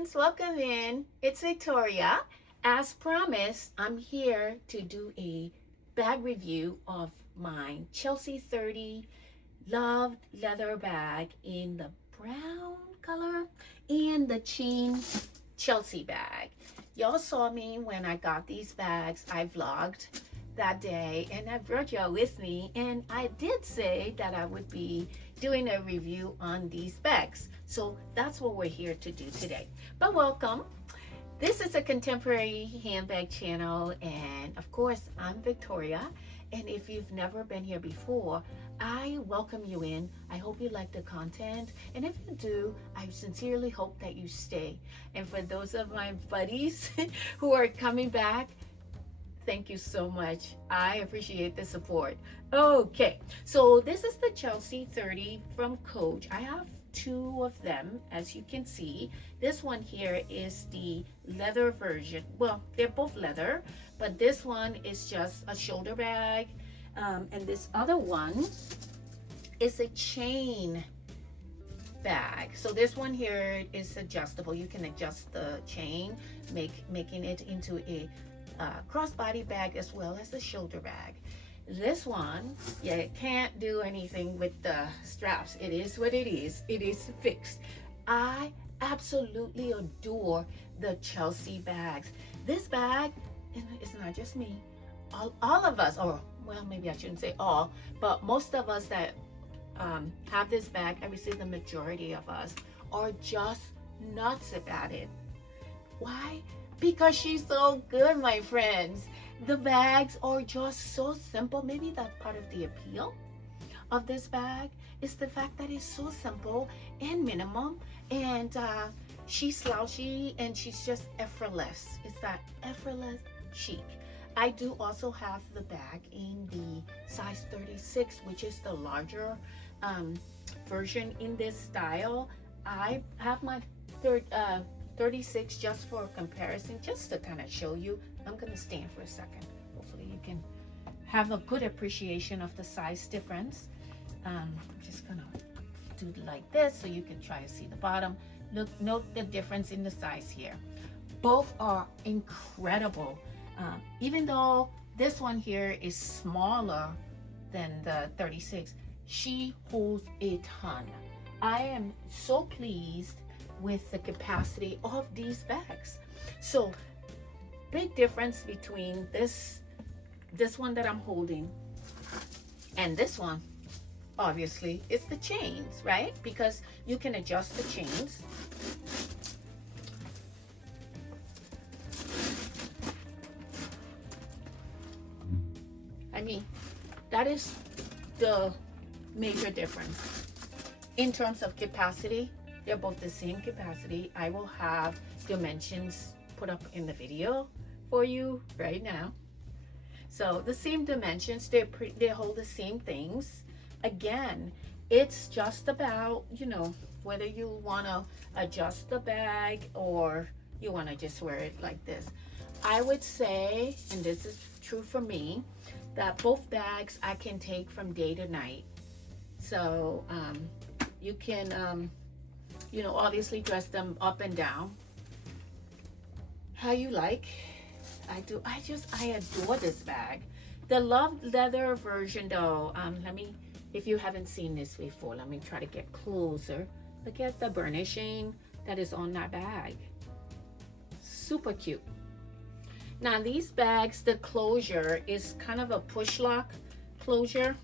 friends, welcome in. It's Victoria. As promised, I'm here to do a bag review of my Chelsea 30 loved leather bag in the brown color and the chain Chelsea bag. Y'all saw me when I got these bags. I vlogged that day and I brought y'all with me, and I did say that I would be doing a review on these bags. So that's what we're here to do today. But welcome. This is a contemporary handbag channel, and of course I'm Victoria. And if you've never been here before, I welcome you in. I hope you like the content, and if you do, I sincerely hope that you stay. And for those of my buddies who are coming back, thank you so much. I appreciate the support. Okay, so this is the Chelsea 30 from Coach. I have two of them, as you can see. This one here is the leather version. Well, they're both leather, but this one is just a shoulder bag, and this other one is a chain bag. So this one here is adjustable. You can adjust the chain, making it into a crossbody bag as well as a shoulder bag. This one, yeah, it can't do anything with the straps. It is what it is. It is fixed. I absolutely adore the Chelsea bags. This bag, and it's not just me, all of us, or well, maybe I shouldn't say all, but most of us that have this bag, I would say the majority of us, are just nuts about it. Why? Because she's so good, my friends. The bags are just so simple. Maybe that's part of the appeal of this bag, is the fact that it's so simple and minimum, and she's slouchy and she's just effortless. It's that effortless chic. I do also have the bag in the size 36, which is the larger version in this style. I have my 36 just for comparison, just to kind of show you. I'm going to stand for a second. Hopefully you can have a good appreciation of the size difference. I'm just going to do it like this so you can try to see the bottom. Look, note the difference in the size here. Both are incredible. Even though this one here is smaller than the 36, she holds a ton. I am so pleased with the capacity of these bags. So big difference between this one that I'm holding and this one, obviously, is the chains, right? Because you can adjust the chains. I mean, that is the major difference. In terms of capacity, they're both the same capacity. I will have dimensions put up in the video for you right now. So the same dimensions, they hold the same things. Again, it's just about, you know, whether you want to adjust the bag or you want to just wear it like this. I would say, and this is true for me, that both bags I can take from day to night. So you can you know, obviously dress them up and down how you like. I adore this bag. The Love Leather version though, if you haven't seen this before, let me try to get closer. Look at the burnishing that is on that bag. Super cute. Now these bags, the closure is kind of a push lock closure,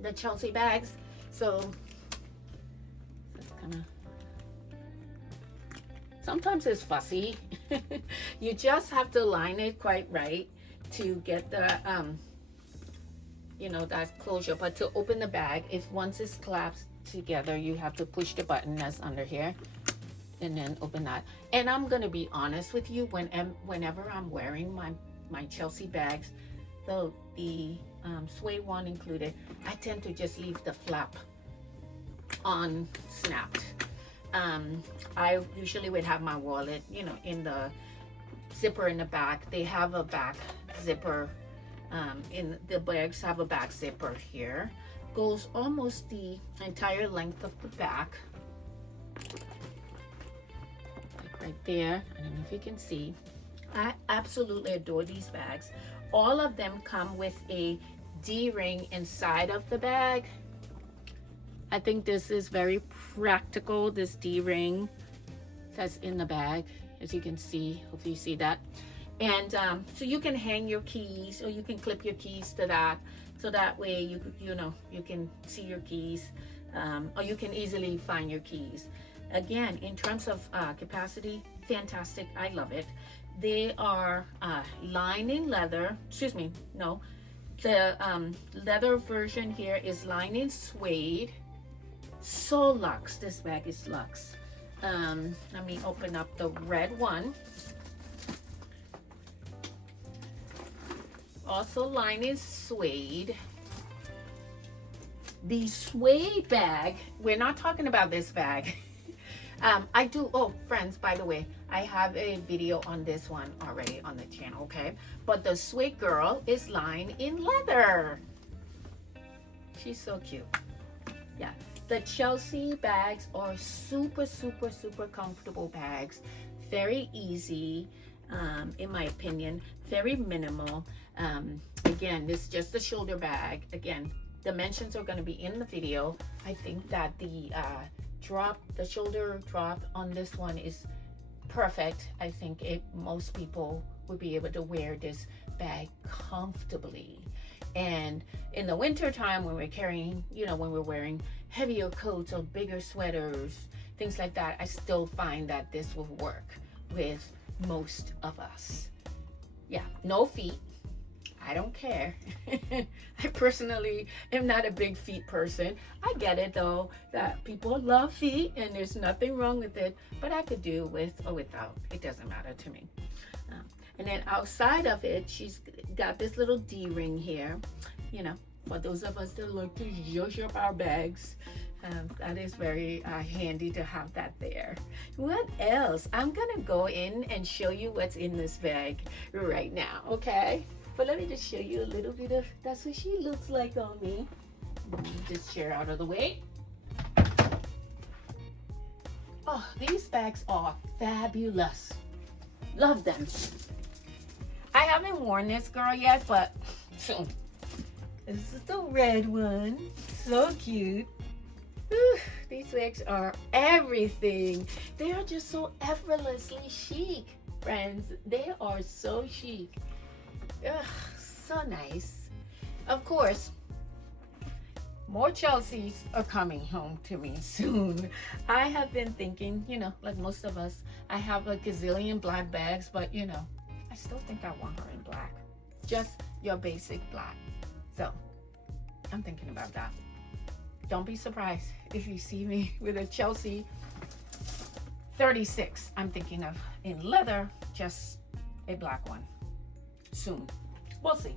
the Chelsea bags. So that's kind of, sometimes it's fussy. You just have to line it quite right to get the you know, that closure. But to open the bag, if once it's clasped together, you have to push the button that's under here and then open that. And I'm gonna be honest with you, whenever I'm wearing my Chelsea bags, the suede one included, I tend to just leave the flap on snapped. I usually would have my wallet, you know, in the zipper in the back. They have a back zipper. In the bags have a back zipper here. Goes almost the entire length of the back. Like right there. I don't know if you can see. I absolutely adore these bags. All of them come with a D-ring inside of the bag. I think this is very practical, this D-ring that's in the bag, as you can see. Hopefully you see that. And so you can hang your keys, or you can clip your keys to that, so that way you can see your keys, or you can easily find your keys. Again, in terms of capacity, fantastic. I love it. They are lined in leather. Excuse me, no. The leather version here is lined in suede. So luxe. This bag is luxe. Let me open up the red one. Also lined in suede. The suede bag, we're not talking about this bag. I do, oh friends, by the way, I have a video on this one already on the channel, okay? But the suede girl is lined in leather. She's so cute. Yeah, the Chelsea bags are super, super, super comfortable bags. Very easy, in my opinion, very minimal. Again, this is just the shoulder bag. Again, dimensions are going to be in the video. I think that the shoulder drop on this one is perfect. I think most people would be able to wear this bag comfortably. And in the winter time, when we're carrying, when we're wearing heavier coats or bigger sweaters, things like that, I still find that this will work with most of us. Yeah, no feet. I don't care. I personally am not a big feet person. I get it though, that people love feet and there's nothing wrong with it, but I could do with or without. It doesn't matter to me. And then outside of it, she's got this little D-ring here, for those of us that like to zhuzh up our bags. That is very handy to have that there. What else? I'm gonna go in and show you what's in this bag right now, okay? But let me just show you a little bit of, that's what she looks like on me. Let me just chair out of the way. Oh, these bags are fabulous. Love them. I haven't worn this girl yet, but this is the red one. So cute. Whew, these bags are everything. They are just so effortlessly chic, friends. They are so chic. Ugh, so nice. Of course, more Chelseas are coming home to me soon. I have been thinking, like most of us, I have a gazillion black bags, but I still think I want her in black. Just your basic black. So, I'm thinking about that. Don't be surprised if you see me with a Chelsea 36. I'm thinking of in leather, just a black one. Soon. We'll see.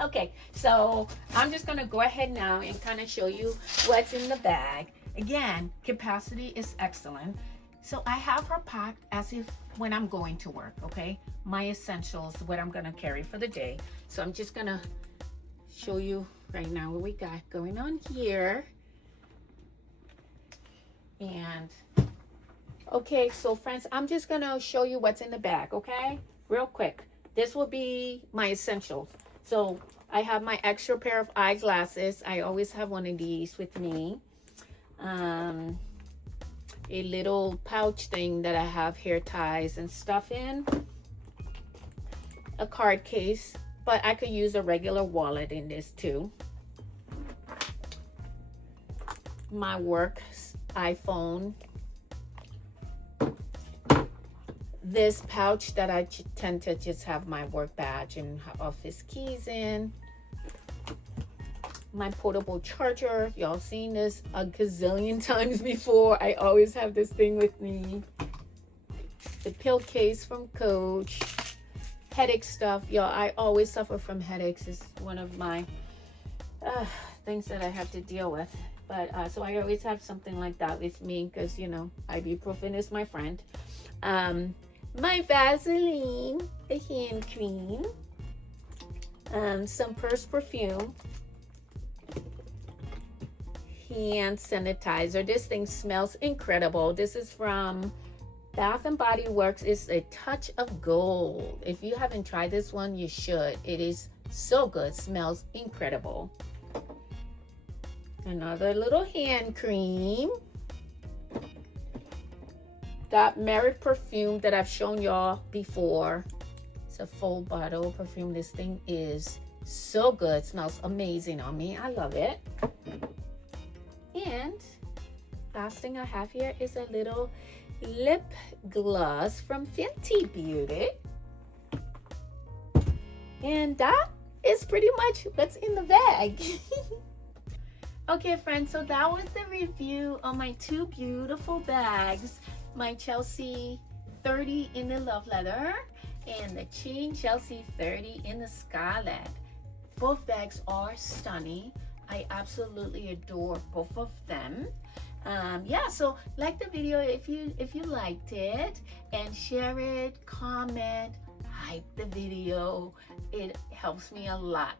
Okay, so I'm just gonna go ahead now and kind of show you what's in the bag. Again, capacity is excellent. So I have her packed as if when I'm going to work, okay? My essentials, what I'm gonna carry for the day. So I'm just gonna show you right now what we got going on here. And okay, so friends, I'm just gonna show you what's in the bag, okay? Real quick. This will be my essentials. So I have my extra pair of eyeglasses. I always have one of these with me. A little pouch thing that I have hair ties and stuff in. A card case, but I could use a regular wallet in this too. My work iPhone. This pouch that I tend to just have my work badge and office keys in. My portable charger. Y'all seen this a gazillion times before. I always have this thing with me. The pill case from Coach. Headache stuff. Y'all, I always suffer from headaches. It's one of my things that I have to deal with. But so I always have something like that with me because, ibuprofen is my friend. My Vaseline, the hand cream, some purse perfume, hand sanitizer. This thing smells incredible. This is from Bath and Body Works is a touch of gold. If you haven't tried this one, you should. It is so good. Smells incredible. Another little hand cream. That Merit perfume that I've shown y'all before. It's a full bottle perfume. This thing is so good. It smells amazing on me. I love it. And last thing I have here is a little lip gloss from Fenty Beauty. And that is pretty much what's in the bag. Okay, friends, so that was the review of my two beautiful bags. My Chelsea 30 in the Love Leather and the Chic Chelsea 30 in the Scarlet. Both bags are stunning. I absolutely adore both of them. Yeah, so like the video if you liked it, and share it, comment, hype the video. It helps me a lot.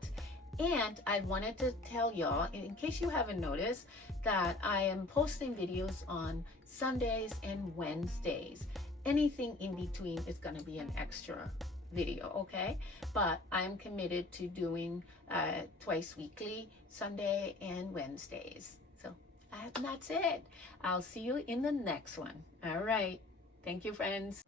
And I wanted to tell y'all, in case you haven't noticed, that I am posting videos on Sundays and Wednesdays. Anything in between is going to be an extra video, okay? But I'm committed to doing twice weekly, Sunday and Wednesdays. So that's it. I'll see you in the next one. All right. Thank you, friends.